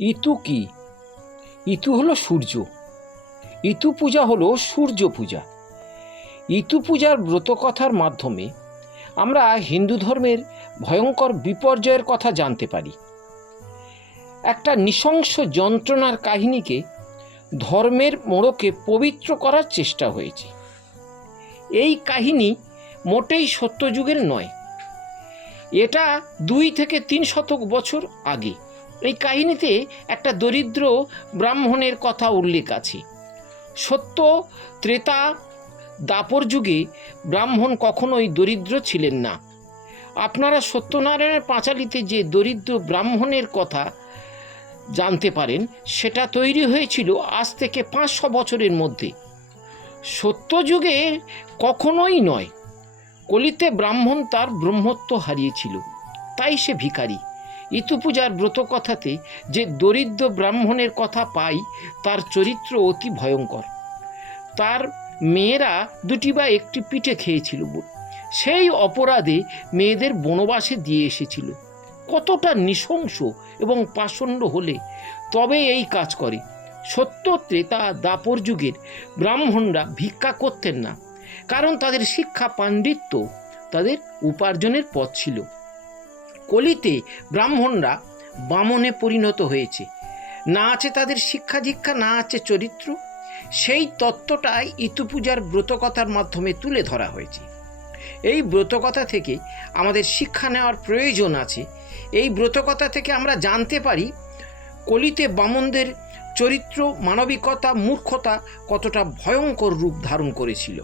ইতু কি? ইতু হলো সূর্য। ইতু পূজা হলো সূর্য পূজা। ইতু পূজার ব্রতকথার মাধ্যমে আমরা হিন্দু ধর্মের ভয়ঙ্কর বিপর্যয়ের কথা জানতে পারি। একটা নৃশংস যন্ত্রণার কাহিনীকে ধর্মের মোড়কে পবিত্র করার চেষ্টা হয়েছে। এই কাহিনী মোটেই সত্যযুগের নয়, এটা 2 থেকে 3 শতক বছর আগে। এই কাহিনীতে একটা দরিদ্র ব্রাহ্মণের কথা উল্লেখ আছে। সত্য, ত্রেতা, দাপর যুগে ব্রাহ্মণ কখনোই দরিদ্র ছিলেন না। আপনারা সত্যনারায়ণের পাঁচালীতে যে দরিদ্র ব্রাহ্মণের কথা জানতে পারেন, সেটা তৈরি হয়েছিল আজ থেকে 500 বছরের মধ্যে। সত্যযুগে কখনোই নয়। কলিতে ব্রাহ্মণ তার ব্রহ্মত্ব হারিয়েছিল, তাই সে ভিখারি। ইতু পূজার ব্রতকথাতে যে দরিদ্র ব্রাহ্মণের কথা পাই, তার চরিত্র অতি ভয়ঙ্কর। তার মেয়েরা 2টি বা 1টি পিঠে খেয়েছিল, সেই অপরাধে মেয়েদের বনবাসে দিয়ে এসেছিল। কতটা নৃশংস এবং পাষণ্ড হলে তবে এই কাজ করে। সত্য, ত্রেতা, দাপর যুগের ব্রাহ্মণরা ভিক্ষা করতেন না, কারণ তাদের শিক্ষা পাণ্ডিত্য তাদের উপার্জনের পথ ছিল। কলিতে ব্রাহ্মণরা বামনে পরিণত হয়েছে, না আছে তাদের শিক্ষা দীক্ষা, না আছে চরিত্র। সেই তত্ত্বটাই ইতু পূজার ব্রতকথার মাধ্যমে তুলে ধরা হয়েছে। এই ব্রতকথা থেকে আমাদের শিক্ষা নেওয়ার প্রয়োজন আছে। এই ব্রতকথা থেকে আমরা জানতে পারি কলিতে বামনদের চরিত্র, মানবিকতা, মূর্খতা কতটা ভয়ঙ্কর রূপ ধারণ করেছিল।